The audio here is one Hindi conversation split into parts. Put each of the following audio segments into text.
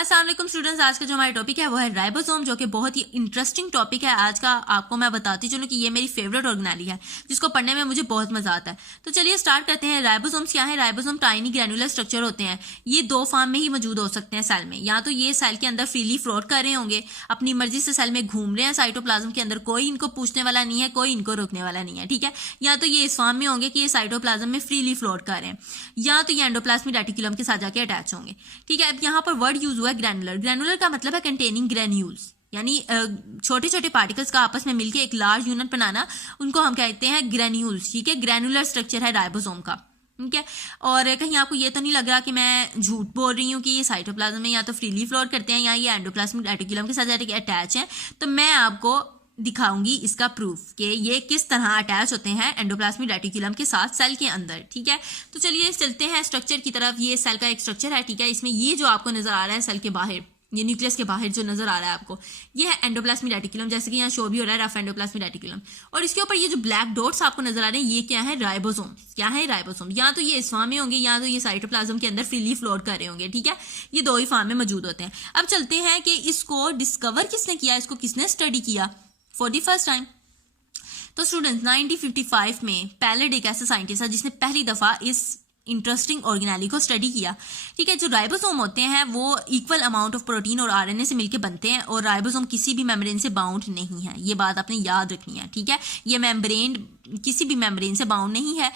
अस्सलाम वालेकुम स्टूडेंट्स, आज का जो हमारा टॉपिक है वो है राइबोसोम, जो कि बहुत ही इंटरेस्टिंग टॉपिक है आज का। आपको मैं बताती चलूं कि ये मेरी फेवरेट ऑर्गेनेली है जिसको पढ़ने में मुझे बहुत मजा आता है। तो चलिए स्टार्ट करते हैं। राइबोसोम्स क्या है? राइबोसोम टाइनी ग्रैनुलर स्ट्रक्चर होते हैं। ये दो फॉर्म में ही मौजूद हो सकते हैं सेल में। या तो ये सेल के अंदर फ्रीली फ्लोट कर रहे होंगे, अपनी मर्जी से सेल में घूम रहे हैं साइटोप्लाज्म के अंदर, कोई इनको पूछने वाला नहीं है, कोई इनको रोकने वाला नहीं है, ठीक है। या तो ये इस फॉर्म में होंगे कि ये साइटोप्लाज्म में फ्रीली फ्लोट कर रहे हैं, या तो ये एंडोप्लाज्मिक रेटिकुलम के साथ जाके अटैच होंगे, ठीक है। अब यहाँ पर वर्ड यूज हुआ है ग्रैनुलर। ग्रैनुलर का मतलब है कंटेनिंग ग्रेन्यूल्स, यानी छोटे छोटे पार्टिकल्स का आपस में मिलकर एक लार्ज यूनिट बनाना, उनको हम कहते हैं ग्रेन्यूल्स, ठीक है। ग्रैनुलर स्ट्रक्चर है राइबोसोम का, ठीक है। और कहीं आपको ये तो नहीं लग रहा कि मैं झूठ बोल रही हूँ कि ये साइटोप्लाज्म में या तो फ्रीली फ्लोट करते हैं या ये एंडोप्लाज्मिक रेटिकुलम के साथ जाके अटैच हैं। तो मैं आपको दिखाऊंगी इसका प्रूफ कि ये किस तरह अटैच होते हैं एंडोप्लाज्मिक रेटिकुलम के साथ सेल के अंदर, ठीक है। तो चलिए चलते हैं स्ट्रक्चर की तरफ। ये सेल का एक स्ट्रक्चर है, ठीक है। इसमें ये जो आपको नजर आ रहा है सेल के बाहर, ये न्यूक्लियस के बाहर जो नजर आ रहा है आपको, ये है एंडोप्लाज्मिक रेटिकुलम, जैसे कि यहाँ शो भी हो रहा है रफ एंडोप्लाज्मिक रेटिकुलम। और इसके ऊपर ये जो ब्लैक डॉट्स आपको नजर आ रहे हैं, ये क्या है? राइबोसोम। क्या है? राइबोसोम। या तो ये इस फॉर्म में होंगे या तो ये साइटोप्लाज्म के अंदर फ्रीली फ्लोट कर रहे होंगे, ठीक है। ये दो ही फॉर्म में मौजूद होते हैं। अब चलते हैं कि इसको डिस्कवर किसने किया, इसको किसने स्टडी किया फॉर द फर्स्ट टाइम। तो स्टूडेंट्स 1955 में पैलेड एक ऐसा साइंटिस्ट है जिसने पहली दफा इस इंटरेस्टिंग ऑर्गेनेली को स्टडी किया, ठीक है। जो राइबोसोम होते हैं वो इक्वल अमाउंट ऑफ प्रोटीन और आरएनए से मिलकर बनते हैं, और राइबोसोम किसी भी मेम्ब्रेन से बाउंड नहीं है। ये बात आपने याद रखनी है, ठीक है। ये मेम्ब्रेन किसी भी मेम्ब्रेन से बाउंड नहीं है,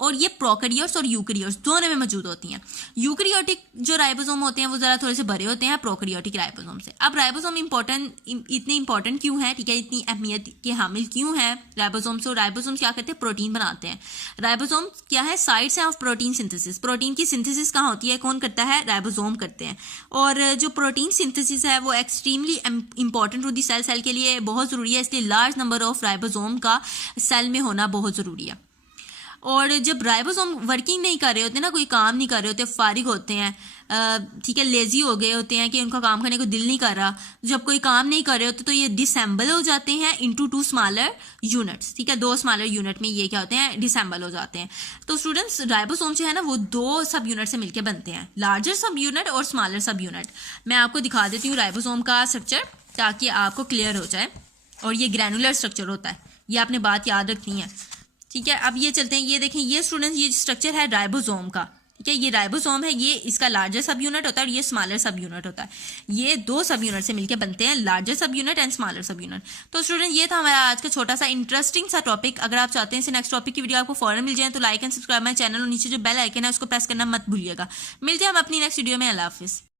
और ये प्रोकैरियोट्स और यूकैरियोट्स दोनों में मौजूद होती हैं। यूकैरियोटिक जो राइबोसोम होते हैं वो जरा थोड़े से बड़े होते हैं प्रोकैरियोटिक राइबोसोम से। अब राइबोसोम इतने इंपॉर्टेंट क्यों है, ठीक है, इतनी अहमियत के हामिल क्यों है राइबोसोम से? राइबोसोम क्या करते हैं? प्रोटीन बनाते हैं। राइबोसोम क्या है? साइट्स है ऑफ प्रोटीन सिंथेसिस। प्रोटीन की सिंथेसिस कहाँ होती है? कौन करता है? राइबोसोम करते हैं। और जो प्रोटीन सिंथेसिस है वो extremely important to the cell के लिए बहुत जरूरी है, इसलिए लार्ज नंबर ऑफ राइबोसोम का सेल में होना बहुत जरूरी है। और जब राइबोसोम वर्किंग नहीं कर रहे होते ना, कोई काम नहीं कर रहे होते, फारिग होते हैं, ठीक है, लेजी हो गए होते हैं कि उनका काम करने को दिल नहीं कर रहा, जब कोई काम नहीं कर रहे होते तो ये डिसेंबल हो जाते हैं इनटू टू स्मॉलर यूनिट्स, ठीक है। दो स्मॉलर यूनिट में ये क्या होते हैं? डिसेंबल हो जाते हैं। तो स्टूडेंट्स राइबोसोम जो है ना वो दो सब यूनिट से मिलकर बनते हैं, लार्जर सब यूनिट और स्मॉलर सब यूनिट। मैं आपको दिखा देती हूँ राइबोसोम का स्ट्रक्चर ताकि आपको क्लियर हो जाए। और ये ग्रैनुलर स्ट्रक्चर होता है, ये आपने बात याद रखनी है, ठीक है। अब ये चलते हैं, ये देखें, ये स्टूडेंट्स ये स्ट्रक्चर है राइबोसोम का, ठीक है। ये राइबोसोम है, ये इसका लार्जर सब यूनिट होता है और ये स्मॉलर सब यूनिट होता है। ये दो सब यूनिट से मिलकर बनते हैं, लार्जर सब यूनिट एंड स्मॉलर सब यूनिट। तो स्टूडेंट ये था हमारा आज का छोटा सा इंटरेस्टिंग सा टॉपिक। अगर आप चाहते हैं इसे नेक्स्ट टॉपिक की वीडियो आपको फौरन मिल जाए तो like and subscribe my channel, और नीचे जो बेल आइकन है उसको प्रेस करना मत भूलिएगा। मिलते हैं हम अपनी नेक्स्ट वीडियो में। अल्लाह हाफिज।